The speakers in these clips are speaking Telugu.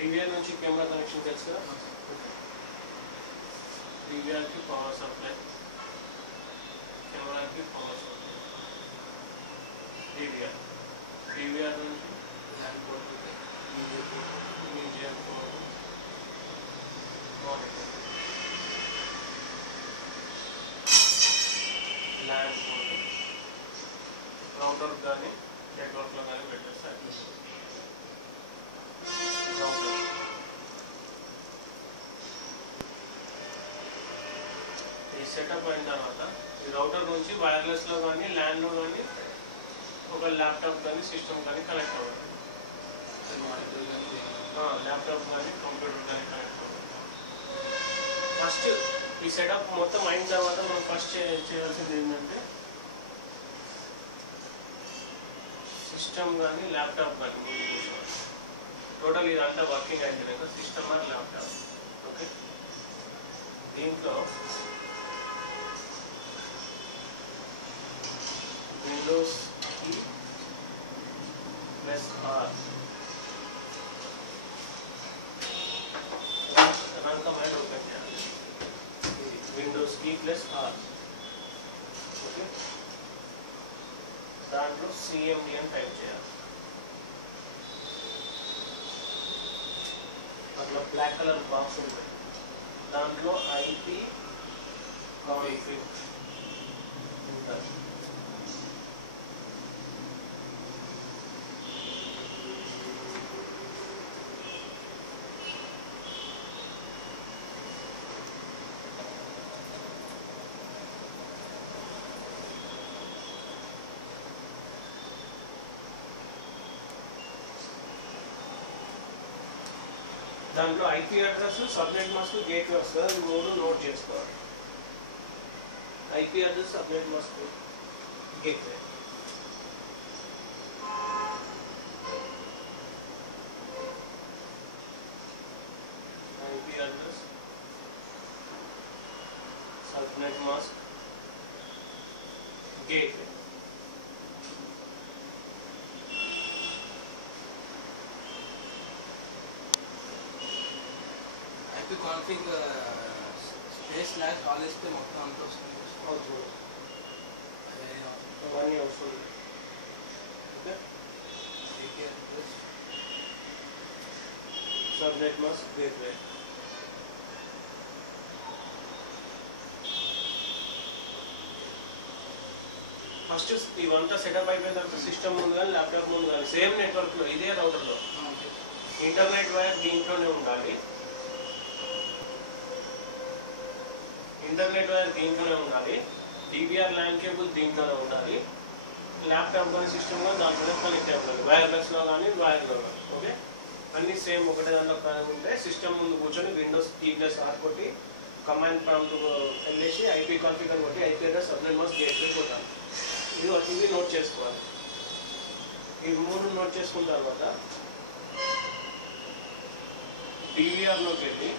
డివిఆర్ నుంచి కెమెరా కనెక్షన్ తెలుసు కదా. డివిఆర్కి పవర్ సప్లై, కెమెరాకి పవర్ సప్లై. డివిఆర్ నుంచి LAN port, media port, monitor, LAN port, router కానీ నెట్వర్క్లో కానీ పెట్టేస్తారు. ఈ సెటప్ అయిన తర్వాత ఈ రౌటర్ నుంచి వైర్లెస్లో కానీ ల్యాన్లో కానీ ఒక ల్యాప్టాప్ కానీ సిస్టమ్ కానీ కనెక్ట్ అవ్వాలి. ల్యాప్టాప్ కానీ కంప్యూటర్ కానీ కనెక్ట్ అవ్వాలి. ఫస్ట్ ఈ సెటప్ మొత్తం అయిన తర్వాత మనం ఫస్ట్ చేయాల్సింది ఏంటంటే సిస్టమ్ కానీ ల్యాప్టాప్ కానీ టోటల్ ఇదంతా వర్కింగ్ అయిపోయినాక సిస్టమ్ ఆర్ ల్యాప్టాప్. ఓకే, దీంట్లో విండోస్ కీ ప్లస్ ఆర్ గణాంకమైన ఓపెన్ చేయాలి. Windows key plus R. Okay, దాంట్లో సిఎండి అని టైప్ చేయాలి. అట్లా బ్లాక్ కలర్ బాక్స్ ఉంటుంది, దాంట్లో ఐపీ కాన్ఫిగ్ ఉంటుంది. దాంట్లో IP address, subnet mask, gateway వస్తుంది. అది మూడు నోట్ చేసుకోవాలి. IP address, subnet mask, gateway. IP address, subnet mask, gateway. Config space lash all ఇస్తే మొత్తం అంత వస్తుంది. అవన్నీ అవసరం. Okay, subnet mask, gateway. First ఇవంతా సెటప్ అయిపోయిన తర్వాత సిస్టమ్ ముందు కానీ ల్యాప్టాప్ ముందు కానీ సేమ్ నెట్వర్క్లో ఇదే రౌటర్లో ఇంటర్నెట్ వైర్ దీంట్లోనే ఉండాలి. ఇంటర్నెట్ వైర్ దీంట్లోనే ఉండాలి. డివిఆర్ ల్యాన్ కేబుల్ దీంట్లోనే ఉండాలి. ల్యాప్టాప్ కానీ సిస్టమ్ కానీ దాంట్లోనే కనెక్ట్ అయి ఉండాలి, వైర్లెస్లో కానీ వైర్లో కానీ. ఓకే, అన్నీ సేమ్ ఒకటే దాంట్లో ఉంటే సిస్టమ్ ముందు కూర్చొని విండోస్ కీ ప్లస్ ఆర్ కొట్టి కమాండ్ ప్రాంప్ట్ వెళ్ళేసి ఐపీ కాన్ఫిగర్ కొట్టి IP address, subnet mask, gateway కొట్టాలి. ఇవి నోట్ చేసుకోవాలి. ఈ మూడు నోట్ చేసుకున్న తర్వాత డివిఆర్లోకి వెళ్ళి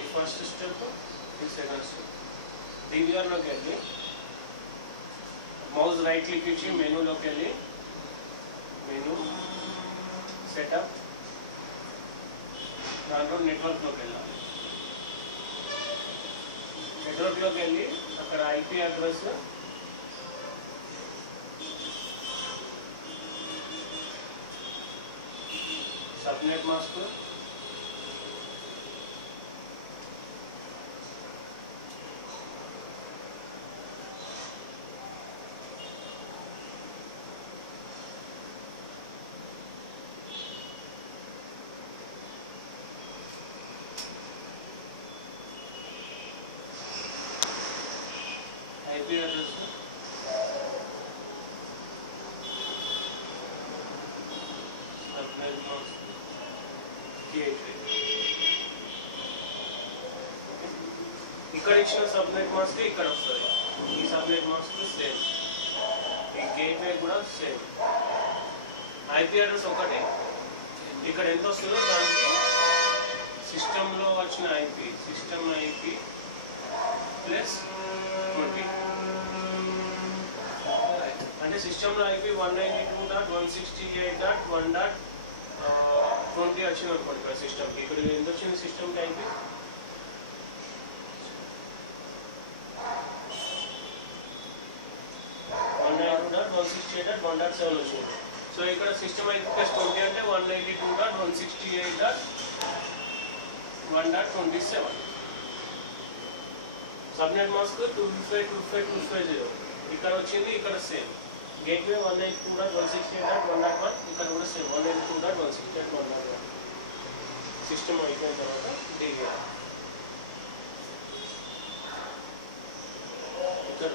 ఈ ఫస్ట్ స్టెప్, సెకండ్ స్టెప్. డివిఆర్లోకి వెళ్ళి మౌస్ రైట్ క్లిక్ ఇచ్చి మెనూలోకి వెళ్ళి మెనూ సెటప్, దాంట్లో నెట్వర్క్లోకి వెళ్ళాలి. నెట్వర్క్లోకి వెళ్ళి అక్కడ IP address, subnet mask, IP address, subnet mask, gateway. ఇక్కడ ఇచ్చిన సబ్నెట్ మాస్క్ ఇక్కడ వస్తుంది. ఈ సబ్నెట్ మాస్క్ సేమ్, ఈ గేట్వే కూడా సేమ్. ఐపీ అడ్రస్ ఒకటే. ఇక్కడ ఎంత వస్తుందో దానికి సిస్టంలో వచ్చిన ఐపీ, సిస్టమ్ ఐపీ ప్లస్ 20. అంటే సిస్టంలో ఐపీ 192.168.1. 20 వచ్చింది అనుకోండి ఇక్కడ సిస్టమ్. ఇక్కడ ఎంత వచ్చింది సిస్టమ్ టైప్? 192.168.1.7 వచ్చింది. సో ఇక్కడ సిస్టమ్ IP ప్లస్ 20 అంటే 192.168.1.27. సబ్నెట్ మాస్క్ 255.255.250 ఇక్కడ వచ్చింది. ఇక్కడ సేమ్ గేట్వే 192.168.1.1 ఇక్కడ కూడా సేమ్ 192.168.1.1. సిస్టమ్ అయిపోయిన తర్వాత DVR ఇక్కడ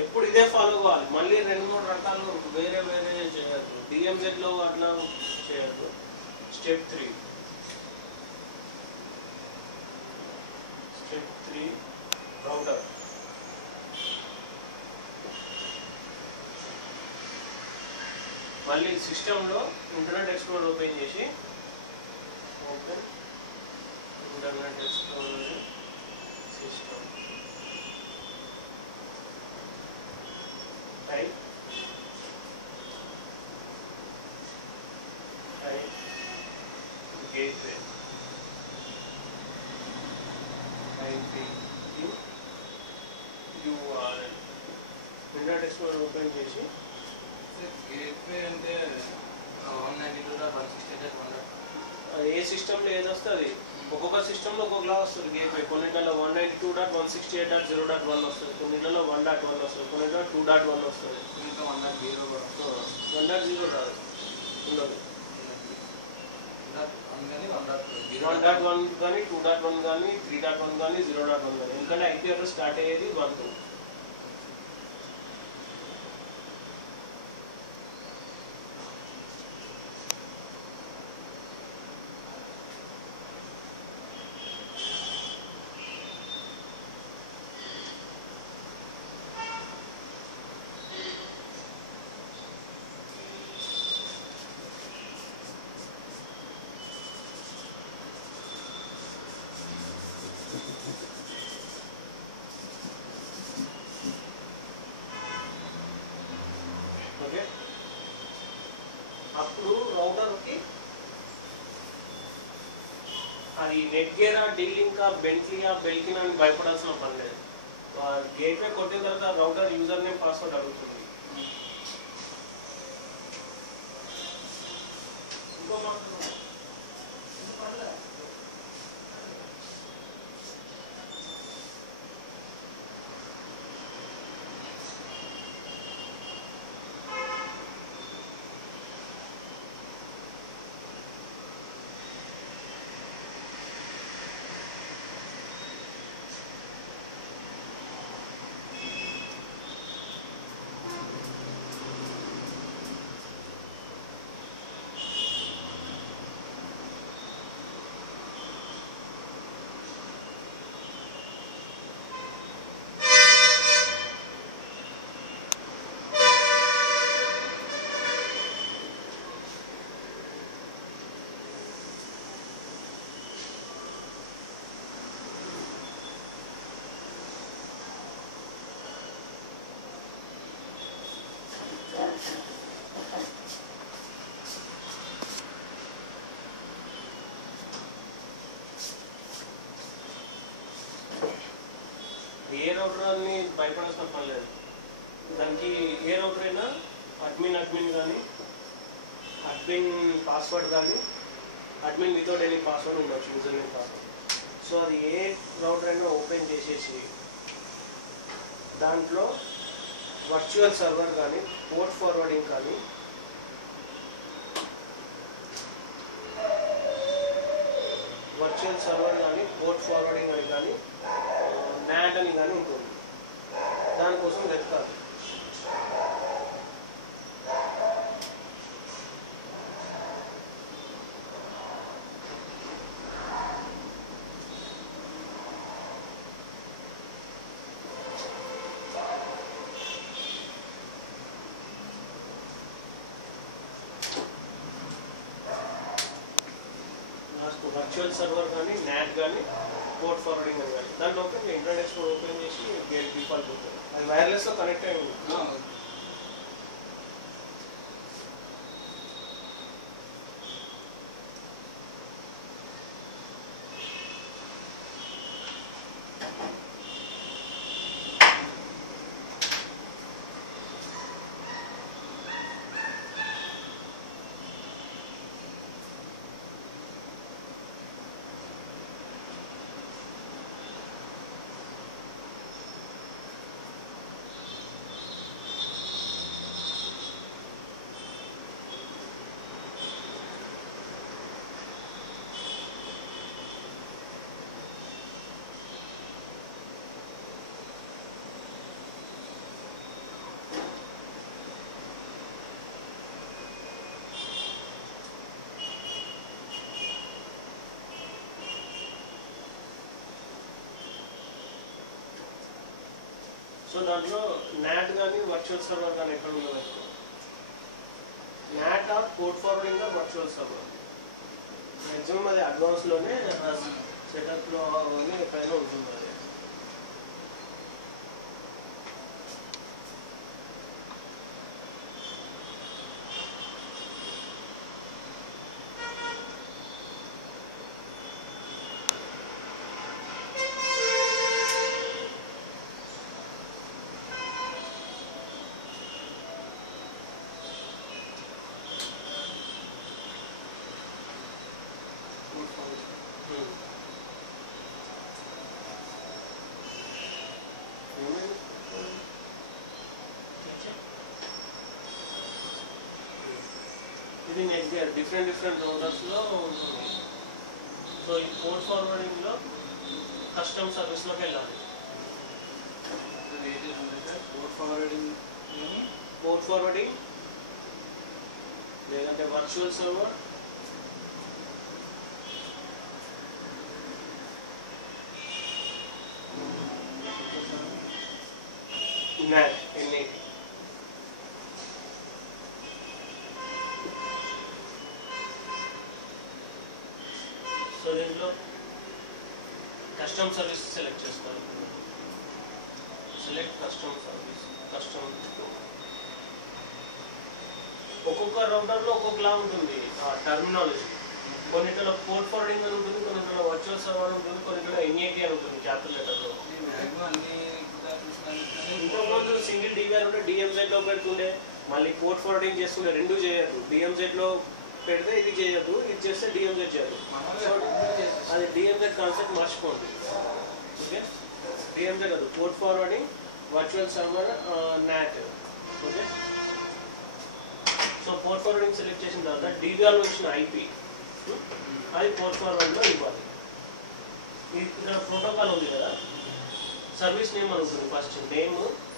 ఎప్పుడు ఇదే ఫాలో కావాలి. మళ్ళీ 2-3 రకాలు వేరే వేరే చేయొద్దు. DMZలో అట్లా చేయొద్దు. Step 3 router. మళ్ళీ సిస్టంలో ఇంటర్నెట్ ఎక్స్ప్లోరర్ ఓపెన్ చేసి internet explorer system type gateway URL internet explorer open చేసి గేట్వే అంటే 192.168.1.1 ఏ సిస్టంలో ఏది వస్తుంది. ఒక్కొక్క సిస్టంలో ఒక్కొక్కలా వస్తుంది గేట్వే. కొన్నిట్లలో 192.168.0.1 వస్తుంది, కొన్నిట్లలో 1.1 వస్తుంది, కొన్నిట్లలో 2.1 వస్తుంది, 1.0 రాదు, ఉండదు. 1.1 కానీ 2.1 కానీ 3.1 కానీ 0.1 కానీ. ఎందుకంటే IP అడ్రస్ స్టార్ట్ అయ్యేది 1తో. ఓకే, అప్పుడు రౌటర్కి అది నెట్గేరా, డీలింకా, బెంట్లీయా, బెల్కిన్ అని భయపడాల్సిన పని లేదు. గేట్వే కొట్టిన తర్వాత రౌటర్ యూజర్ నేమ్ పాస్వర్డ్ అడుగుతుంది. ఇంకో ఏ రౌటర్ అని భయపడాల్సిన పని లేదు. దానికి ఏ రౌటర్ అయినా అడ్మిన్ కానీ అడ్మిన్ పాస్వర్డ్ కానీ అడ్మిన్ వితౌట్ ఎనీ పాస్వర్డ్ ఉండొచ్చు, యూజర్ నేమ్ పాస్వర్డ్. సో అది ఏ రౌటర్ అయినా ఓపెన్ చేసేసి దాంట్లో వర్చువల్ సర్వర్ కానీ పోర్ట్ ఫార్వర్డింగ్ కానీ పోర్ట్ ఫార్వర్డింగ్ అని కానీ NAT అని కానీ ఉంటుంది. దానికోసం వెతకాలి. వర్చువల్ సర్వర్ కానీ NAT కానీ పోర్ట్ ఫార్వర్డింగ్ అని కానీ దాంట్లో ఓపెన్ ఇంటర్నెట్ స్టోర్ ఓపెన్ చేసి డిఫాల్ట్ ఉంటుంది. అది వైర్లెస్లో కనెక్ట్ అయి ఉంది. సో దాంట్లో NAT కానీ వర్చువల్ సర్వర్ కానీ ఎక్కడ ఉన్నది? NAT or port forwarding or virtual server. Maximum అది అడ్వాన్స్లోనే సెటప్లో అని ఎక్కడైనా ఉంటుంది. అది ఇది నెట్గేట్ డిఫరెంట్ రౌటర్స్లో ఉంటుంది. సో ఈ పోర్ట్ ఫార్వర్డింగ్లో కస్టమ్ సర్వీస్లోకి వెళ్ళాలి. పోర్ట్ ఫార్వర్డింగ్ లేదంటే వర్చువల్ సర్వర్ NAT. సో దీంట్లో కస్టమ్ సర్వీస్ సెలెక్ట్ చేసుకోవాలి. Select custom service. ఒక్కొక్క రౌటర్లో ఒక్కొక్కలా ఉంటుంది టర్మినాలజీ. కొన్నిట్లో పోర్ట్ ఫార్వర్డింగ్ అని ఉంటుంది, కొన్నిట్లో వర్చువల్ సర్వర్ ఉంటుంది, కొన్నిట్లో NAT అని ఉంటుంది క్యాపిటల్ లెటర్లో. ఇంతకుముందు సింగిల్ DVR ఉంటే DMZ లో పెడుతుండే, మళ్ళీ పోర్ట్ ఫార్వర్డింగ్ చేస్తుండే. రెండు చేయొద్దు. DMZ లో పెడితే ఇది చేయొద్దు, ఇది చేస్తే DMZ చేయదు. అది DMZ కాన్సెప్ట్ మర్చిపోండి. ఓకే, DMZ కాదు, port forwarding, virtual server, NAT. Okay, so port forwarding select చేసిన తర్వాత DVR లో వచ్చిన IP అది పోర్ట్ ఫార్వర్డ్లో ఇవ్వాలి. ఇక్కడ ప్రోటోకాల్ ఉంది కదా, సర్వీస్ నేమ్ అనుకుంటుంది. First name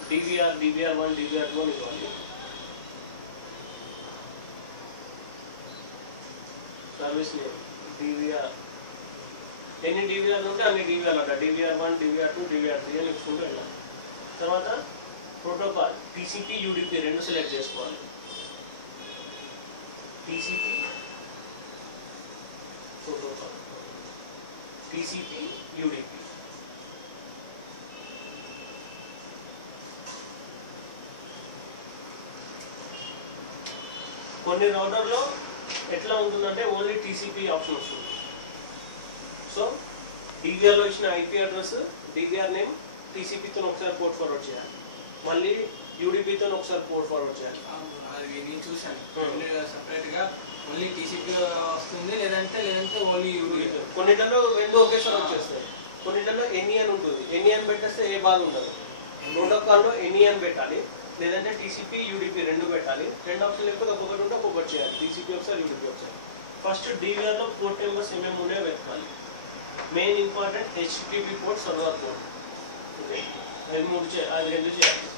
DVR, DVR1, DVR2 అని ఇవ్వాలి. Service name DVR. ఎన్ని DVRలు ఉంటే అన్ని DVRలు అంట. DVR1, DVR2, DVR3 అని ఇచ్చుకుంటూ వెళ్ళాలి. తర్వాత ప్రోటోకాల్ TCP, UDP రెండు సెలెక్ట్ చేసుకోవాలి. TCP protocol, TCP, UDP. కొన్ని రౌటర్లో ఎట్లా ఉంటుందంటే ఓన్లీ TCP ఆప్షన్ వస్తుంది. సో DVRలో ఇచ్చిన IP అడ్రస్, DVR నేమ్, TCPతో ఒకసారి పోర్ట్ ఫార్వర్డ్ చేయాలి. మళ్ళీ యూడిపితో ఒకసారి పోర్ట్ ఫార్వర్డ్ చేయాలి. అది నేను చూశాను. సపరేట్గా ఓన్లీ టీసీపీ వస్తుంది, లేదంటే ఓన్లీ యూడిపి. కొన్నిటిలో రెండు ఒకేసారి వచ్చేస్తాయి, కొన్నిటిలో ఎనీ అని ఉంటుంది. ఎనీ అని పెట్టేస్తే ఏ బాధ ఉండదు. ప్రోటోకాల్లో ఎనీ అని పెట్టాలి, లేదంటే టీసీపీ యూడిపి రెండు పెట్టాలి. రెండు ఆప్షన్ లేకపోతే ఒక్కొక్కటి ఉంటే ఒక్కొక్కటి చేయాలి. టీసీపీ ఒకసారి, యూడిపి ఒకసారి. ఫస్ట్ డివిఆర్లో పోర్ట్ నెంబర్స్ ఏమేమి ఉన్నాయో వెతకాలి. Main important HTTP port, server port. Okay, అది రెండు చేయాలి.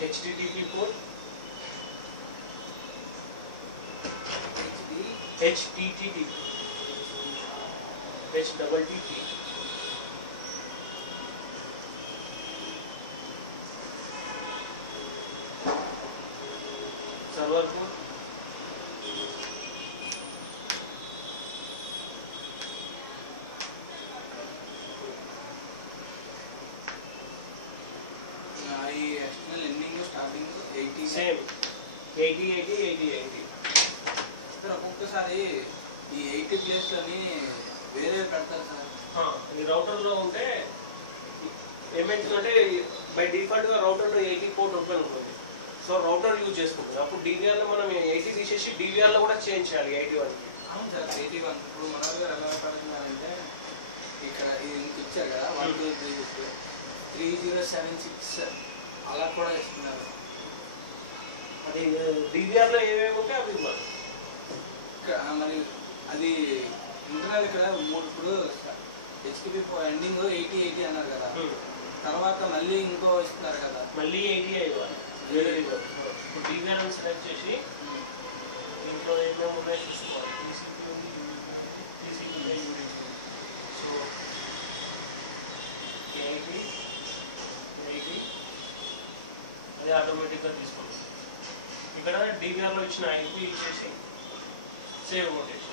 HTTP port, HTTP, HTTP, server port, same 80 ఒక్కొక్కసారి ఈ 80 ప్లేస్లోని వేరే పెడతారు సార్. ఈ రౌటర్లో ఉంటే ఏమైందంటే బై డిఫాల్ట్గా రౌటర్లో 80 పోర్ట్ ఓపెన్ ఉంటుంది. సో రౌటర్ యూజ్ చేసుకుంటుంది. అప్పుడు డివిఆర్లో మనం 80 తీసేసి డివిఆర్లో కూడా చేంజ్ చేయాలి 81. అవును సార్, 81. ఇప్పుడు మనోహర్ గారు ఎలా పడుతున్నారంటే ఇక్కడ ఇది ఇంక ఇచ్చారు కదా 1 2 3 6 3076 అలా కూడా ఇస్తున్నారు. అది డివిఆర్లో ఏమేమి ఉంటే అవి ఇవ్వాలి. మరి అది ఇంటర్నల్ ఇక్కడ ఇప్పుడు హెచ్టిపి ఎండింగ్ 80 అన్నారు కదా, తర్వాత మళ్ళీ ఇంకో ఇస్తున్నారు కదా, మళ్ళీ 80 ఇవ్వాలి. వేరే ఇవ్వాలి. ఇప్పుడు డివిఆర్ అని సెలెక్ట్ చేసి దీంట్లో ఏమేమి ఉన్నాయో చూసుకోవాలి. టీసీపీ ఉంది, సో 80 అది ఆటోమేటిక్గా తీసుకుంటుంది. ఇక్కడ డివిఆర్లో ఇచ్చిన ఐపీ ఇచ్చేసి సేవ్ కొట్టేసి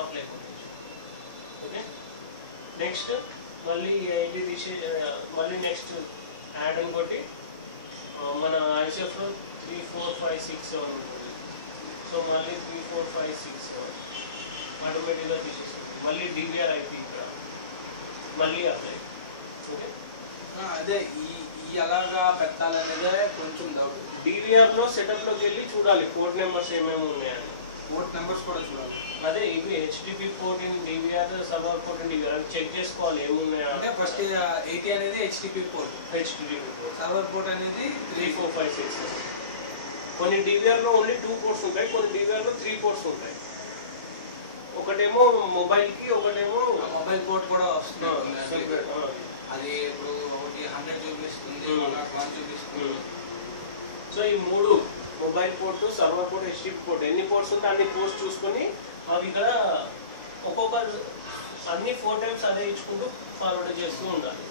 అప్లై కొట్టేసి. ఓకే, నెక్స్ట్ మళ్ళీ ఐపీ తీసే మళ్ళీ నెక్స్ట్ యాడ్ అని కొట్టి మన ఐసెఫ్లో 3 4 5 6 7 ఉంటుంది. సో మళ్ళీ 3 4 5 6 7 ఆటోమేటిక్గా తీసేస్తుంది. మళ్ళీ డివిఆర్ ఐపీ ఇక్కడ మళ్ళీ అప్లై. ఓకే, అదే ఈ ఎలాగా పెట్టాలనేదే కొంచెం డౌట్. డివిఆర్లో సెటప్లోకి వెళ్ళి చూడాలి పోర్ట్ నెంబర్స్ ఏమేమి ఉన్నాయని. పోర్ట్ నెంబర్స్ కూడా చూడాలి. అదే ఇవి HTTP port in DVR, server port in DVR అని చెక్ చేసుకోవాలి ఏమున్నాయా. అంటే ఫస్ట్ 80 అనేది హెచ్టిపి పోర్ట్, సర్వర్ పోర్ట్ అనేది 3 4 5 6. కొన్ని డివిఆర్లో ఓన్లీ 2 పోర్ట్స్ ఉంటాయి, కొన్ని డివిఆర్లో 3 పోర్ట్స్ ఉంటాయి. ఒకటేమో మొబైల్కి, ఒకటేమో మొబైల్ పోర్ట్ కూడా వస్తుంది. అది ఇప్పుడు 100 చూపిస్తుంది, 101 చూపిస్తుంది. సో ఈ 3 mobile port, server port, HTTP port ఎన్ని పోర్ట్స్ ఉంటే అన్ని పోర్ట్స్ చూసుకొని అవి ఇక్కడ ఒక్కొక్క అన్ని 4 టైమ్స్ అదే ఇచ్చుకుంటూ ఫార్వర్డ్ చేస్తూ ఉండాలి.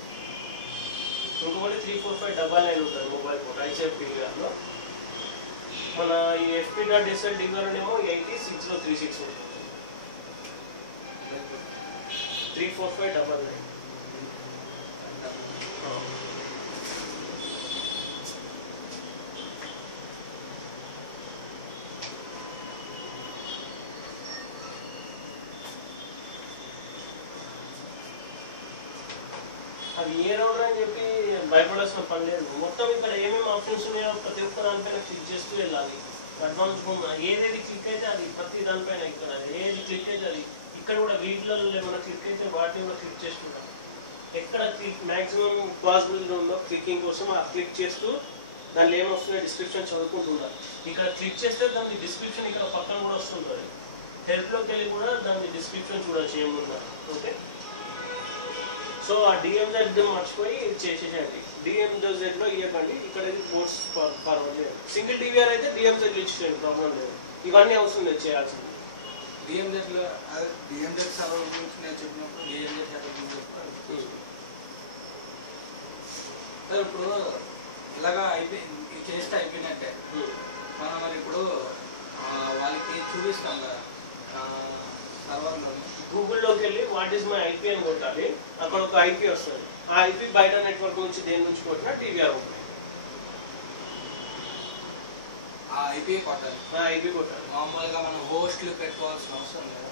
ఇంకొకటి 3 4 5 99 ఉంటుంది మొబైల్ పోర్ట్ ఐసెఫ్ డివిఆర్లో. మన ఈ fp.sl డివిఆర్ ఏమో 806036 ఉంటుంది. 3 4 5 99. అది ఏ రౌటర్ అని చెప్పి భయపడాల్సిన పని లేదు. మొత్తం ఇక్కడ ఏమేమి ఆప్షన్స్ ఉన్నాయో ప్రతి ఒక్క దానిపైన క్లిక్ చేస్తూ వెళ్ళాలి. అడ్వాన్స్ ఏదేది క్లిక్ అయితే అది ప్రతి దానిపైన ఇక్కడ ఏది క్లిక్ అయితే అది ఇక్కడ కూడా వీటిలో ఏమైనా క్లిక్ అయితే వాటిని కూడా క్లిక్ చేసుకుంటాం. ఎక్కడ క్లిక్ మ్యాక్సిమం పాసిబుల్ ఉందో క్లిక్కింగ్ కోసం ఆ క్లిక్ చేస్తూ దానిలో ఏమొస్తుందో డిస్క్రిప్షన్ చదువుకుంటున్నారు. ఇక్కడ క్లిక్ చేస్తే దాని డిస్క్రిప్షన్ ఇక్కడ పక్కన కూడా వస్తుంటుంది. హెల్ప్లోకి వెళ్ళి కూడా దాని డిస్క్రిప్షన్ చూడొచ్చు ఏముందా. ఓకే, సో ఆ డిఎంజెడ్ మర్చిపోయి చేసేసేయండి. డిఎంజెడ్లో ఇవ్వకండి, ఇక్కడ పోర్ట్స్ ఫార్వర్డ్ చేయండి. సింగిల్ డివిఆర్ అయితే డిఎంజెడ్ ఇచ్చేయండి, ప్రాబ్లం లేదు. ఇవన్నీ అవసరం లేదు చేయాల్సింది. డిఎంజెడ్లో డిఎంజెడ్ సర్వర్ గురించి నేను చెప్పినప్పుడు డిఎంజెడ్ సర్వర్ గురించి చెప్తాను. సార్ ఇప్పుడు ఇలాగా అయిపోయింది, చేస్తే అయిపోయినట్టే. మనం మరి ఇప్పుడు వాళ్ళకి చూపిస్తాం కదా సర్వర్లో. గూగుల్లోకి వెళ్ళి వాట్ ఈస్ మై ఐపీ అని కొట్టాలి. అక్కడ ఒక ఐపీ వస్తుంది. ఆ ఐపీ బయట నెట్వర్క్ నుంచి దేని నుంచి కొట్టినా టీవీఆర్ ఉంటుంది. ఆ ఐపీ కొట్టాలి. ఆ ఐపీ కొట్టాలి. మామూలుగా మనం హోస్ట్లు పెట్టుకోవాల్సిన అవసరం లేదు.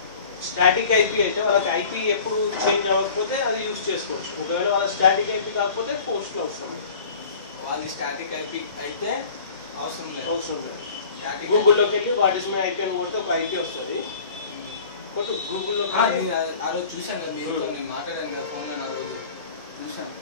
స్టాటిక్ ఐపీ అయితే వాళ్ళకి ఐపీ ఎప్పుడు చేంజ్ అవ్వకపోతే అది యూజ్ చేసుకోవచ్చు. ఒకవేళ వాళ్ళ స్టాటిక్ ఐపీ కాకపోతే పోస్ట్లో అవసరం లేదు. వాళ్ళది స్టాటిక్ ఐపీ అయితే అవసరం లేదు. గూగుల్లోకి వెళ్ళి వాట్ ఇస్ మై ఐపీ అని కొడితే ఒక ఐపీ వస్తుంది. బట్ గూగుల్లో ఆ రోజు చూశాను కదా, మీతో నేను మాట్లాడాను కదా ఫోన్లో, ఆ రోజు చూశాను.